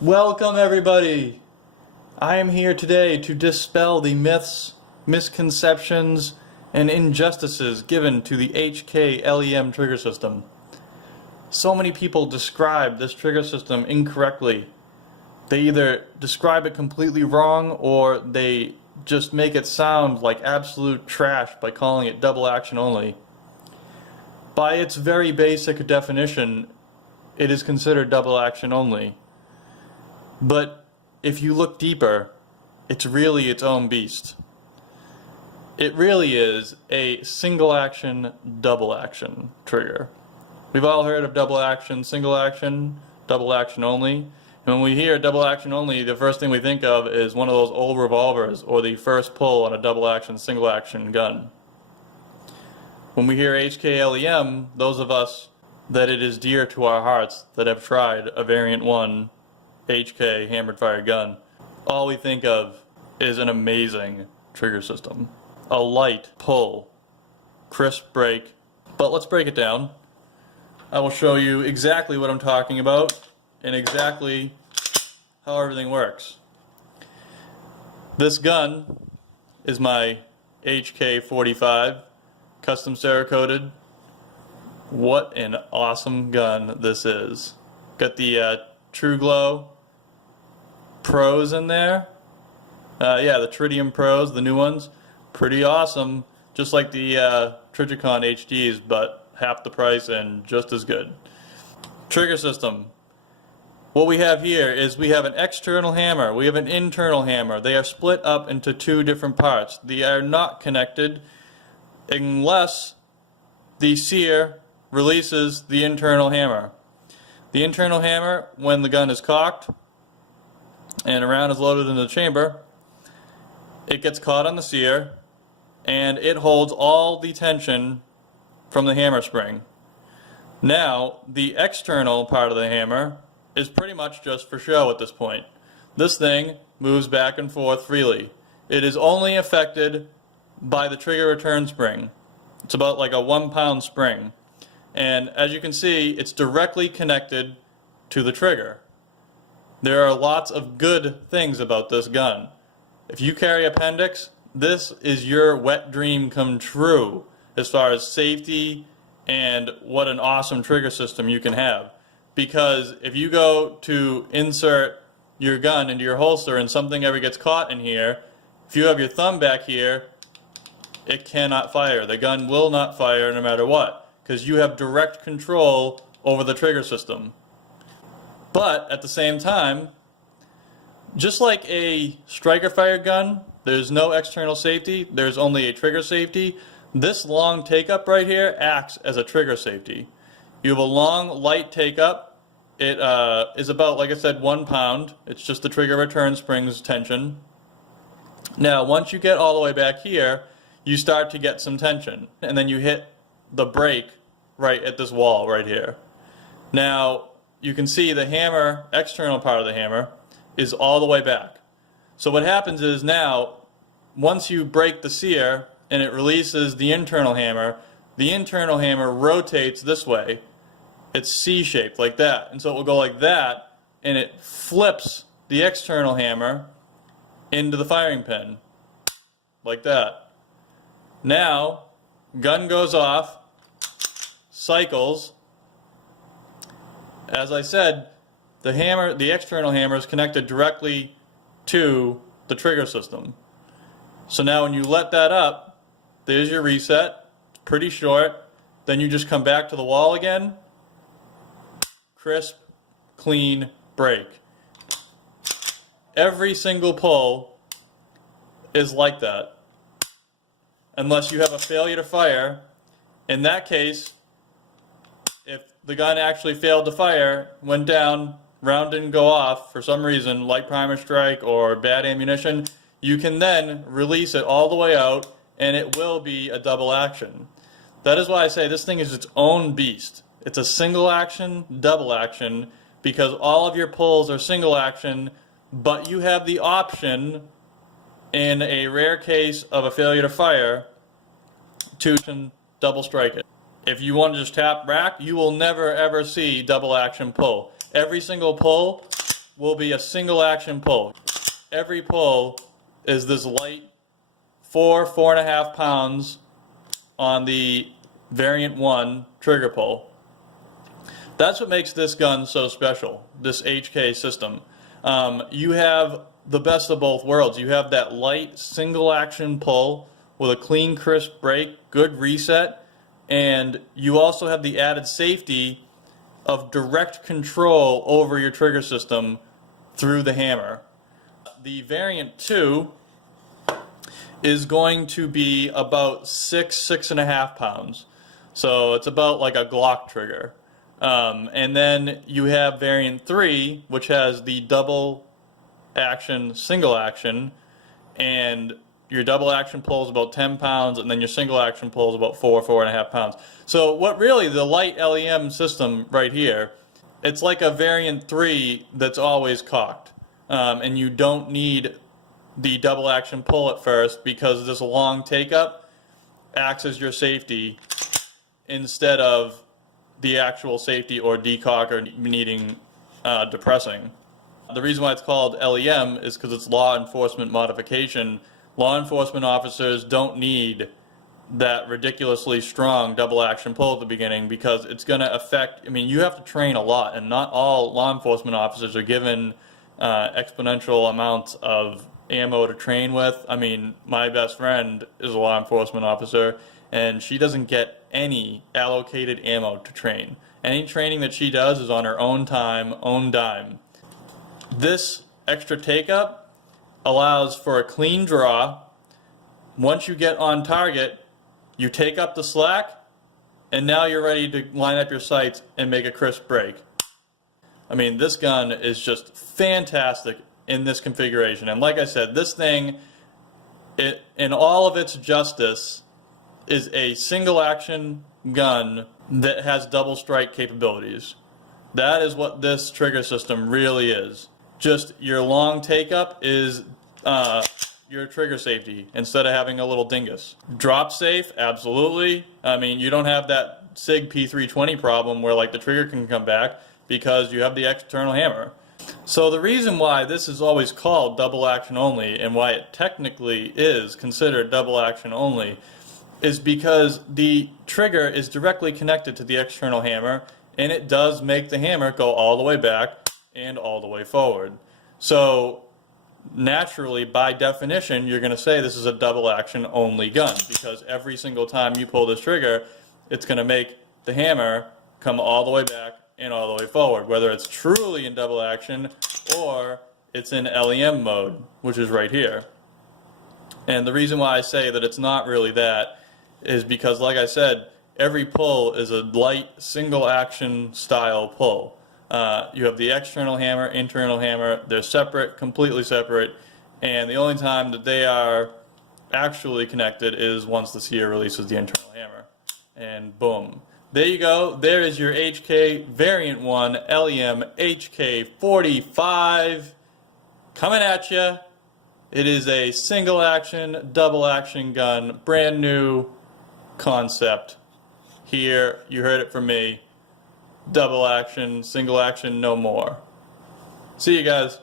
Welcome everybody! I am here today to dispel the myths, misconceptions, and injustices given to the HK LEM trigger system. So many people describe this trigger system incorrectly. They either describe it completely wrong or they just make it sound like absolute trash by calling it double action only. By its very basic definition, it is considered double action only. But if you look deeper, it's really its own beast. It really is a single action, double action trigger. We've all heard of double action, single action, double action only. And when we hear double action only, the first thing we think of is one of those old revolvers or the first pull on a double action, single action gun. When we hear HK LEM, those of us that it is dear to our hearts that have tried a variant 1 HK hammered fire gun, all we think of is an amazing trigger system. A light pull, crisp break. But let's break it down. I will show you exactly what I'm talking about and exactly how everything works. This gun is my HK45 custom Cerakoted. What an awesome gun this is. Got the True Glow Pros in there. Yeah, the Tritium Pros, the new ones. Pretty awesome. Just like the Trigicon HDs, but half the price and just as good. Trigger system. What we have here is we have an external hammer, we have an internal hammer. They are split up into two different parts. They are not connected unless the sear releases the internal hammer. The internal hammer, when the gun is cocked and a round is loaded into the chamber, it gets caught on the sear and it holds all the tension from the hammer spring. Now, the external part of the hammer is pretty much just for show at this point. This thing moves back and forth freely. It is only affected by the trigger return spring. It's about like a 1-pound spring. And as you can see, it's directly connected to the trigger. There are lots of good things about this gun. If you carry appendix, this is your wet dream come true as far as safety and what an awesome trigger system you can have. Because if you go to insert your gun into your holster and something ever gets caught in here, if you have your thumb back here, it cannot fire. The gun will not fire no matter what, because you have direct control over the trigger system. But at the same time, just like a striker fire gun, there's no external safety, there's only a trigger safety. This long take-up right here acts as a trigger safety. You have a long, light take-up. It is about, like I said, 1 pound. It's just the trigger return spring's tension. Now, once you get all the way back here, you start to get some tension, and then you hit the break right at this wall right here. Now, you can see the hammer, external part of the hammer, is all the way back. So what happens is now, once you break the sear and it releases the internal hammer rotates this way. It's C-shaped like that. And so it will go like that, and it flips the external hammer into the firing pin, like that. Now, gun goes off, cycles. As I said, the external hammer is connected directly to the trigger system. So now when you let that up, there's your reset. It's pretty short. Then you just come back to the wall again. Crisp, clean break. Every single pull is like that. Unless you have a failure to fire. In that case, if the gun actually failed to fire, went down, round didn't go off for some reason, light primer strike or bad ammunition, you can then release it all the way out and it will be a double action. That is why I say this thing is its own beast. It's a single action, double action, because all of your pulls are single action, but you have the option, in a rare case of a failure to fire, to double strike it. If you want to just tap rack, you will never ever see double action pull. Every single pull will be a single action pull. Every pull is this light 4.5 pounds on the variant 1 trigger pull. That's what makes this gun so special, this HK system. You have the best of both worlds. You have that light single action pull with a clean, crisp break, good reset, and you also have the added safety of direct control over your trigger system through the hammer. The variant 2 is going to be about 6.5 pounds. So it's about like a Glock trigger. And then you have variant 3, which has the double action, single action, and your double action pull is about 10 pounds, and then your single action pull is about 4.5 pounds. So what really, the light LEM system right here, it's like a variant 3 that's always cocked. And you don't need the double action pull at first because this long take up acts as your safety instead of the actual safety or decock or needing depressing. The reason why it's called LEM is because it's law enforcement modification. Law enforcement officers don't need that ridiculously strong double action pull at the beginning because it's going to affect, I mean, you have to train a lot, and not all law enforcement officers are given exponential amounts of ammo to train with. I mean, my best friend is a law enforcement officer, and she doesn't get any allocated ammo to train. Any training that she does is on her own time, own dime. This extra take-up allows for a clean draw. Once you get on target, you take up the slack, and now you're ready to line up your sights and make a crisp break. I mean, this gun is just fantastic in this configuration. And like I said, this thing, in all of its justice, is a single action gun that has double strike capabilities. That is what this trigger system really is. Just your long take up is your trigger safety instead of having a little dingus. Drop safe, absolutely. I mean, you don't have that SIG P320 problem where like the trigger can come back because you have the external hammer. So the reason why this is always called double action only and why it technically is considered double action only is because the trigger is directly connected to the external hammer, and it does make the hammer go all the way back and all the way forward. So naturally, by definition, you're going to say this is a double action only gun because every single time you pull this trigger, it's going to make the hammer come all the way back and all the way forward, whether it's truly in double action or it's in LEM mode, which is right here. And the reason why I say that it's not really that is because, like I said, every pull is a light single action style pull. You have the external hammer, internal hammer, they're separate, completely separate, and the only time that they are actually connected is once the seer releases the internal hammer. And boom. There you go. There is your HK Variant 1 LEM HK45 coming at you. It is a single action, double action gun, brand new concept. Here, you heard it from me. Double action, single action, no more. See you guys.